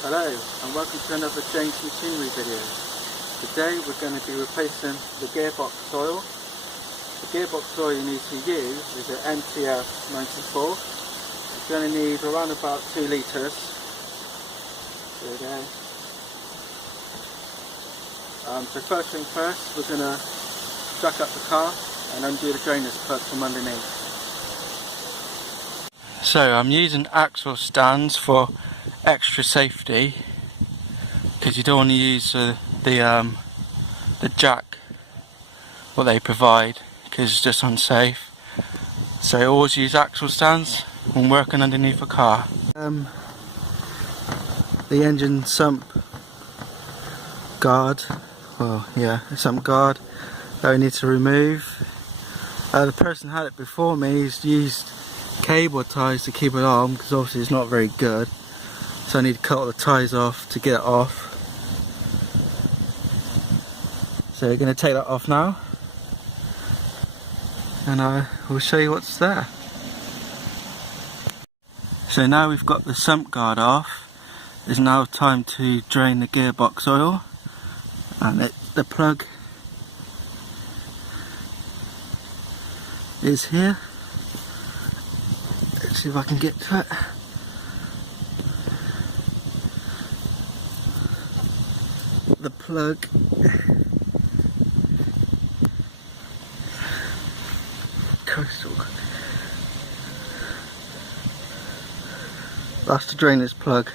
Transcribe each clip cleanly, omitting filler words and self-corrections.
Hello and welcome to another James Machinery video. Today we're going to be replacing the gearbox oil. The gearbox oil you need to use is an MTF 94. You're going to need around about 2 litres. There we go. So first thing first, we're going to jack up the car and undo the drainage plug from underneath. So I'm using axle stands for extra safety, because you don't want to use the jack what they provide, because it's just unsafe. So always use axle stands when working underneath a car. The engine sump guard, sump guard that we need to remove. The person had it before me. He's used cable ties to keep it on, because obviously it's not very good. So I need to cut all the ties off to get it off. So we're going to take that off now, and I will show you what's there. So now we've got the sump guard off, it's now time to drain the gearbox oil, and the plug is here. Let's see if I can get to it. The plug that's the drainage plug,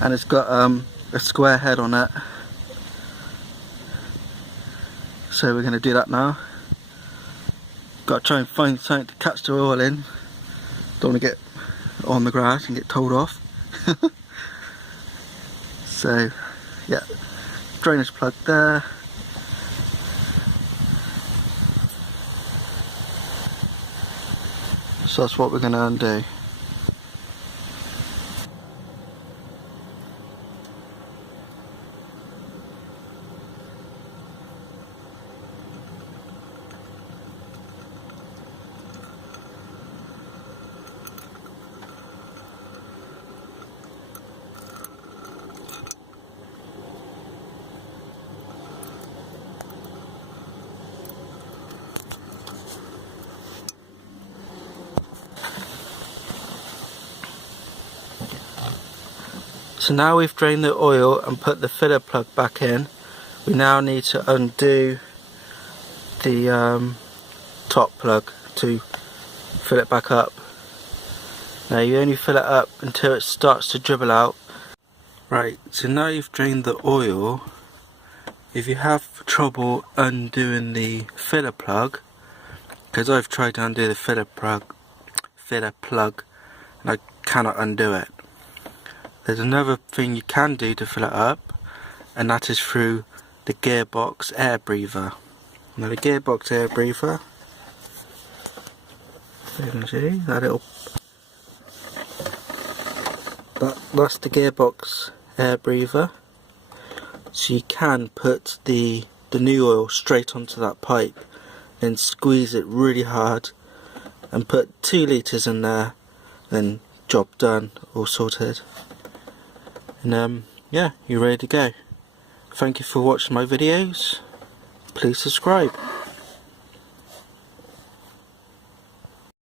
and it's got a square head on it. So we're going to do that now. Got to try and find something to catch the oil in. Don't want to get on the grass and get towed off. So yeah, drainage plug there. So that's what we're going to undo. So now we've drained the oil and put the filler plug back in, we now need to undo the top plug to fill it back up. Now you only fill it up until it starts to dribble out. Right, so now you've drained the oil. If you have trouble undoing the filler plug, because I've tried to undo the filler plug and I cannot undo it. There's another thing you can do to fill it up, and that is through the gearbox air breather. Now the gearbox air breather, you can see that that's the gearbox air breather. So you can put the new oil straight onto that pipe and squeeze it really hard and put 2 litres in there, then job done, all sorted. And yeah, you're ready to go. Thank you for watching my videos. Please subscribe.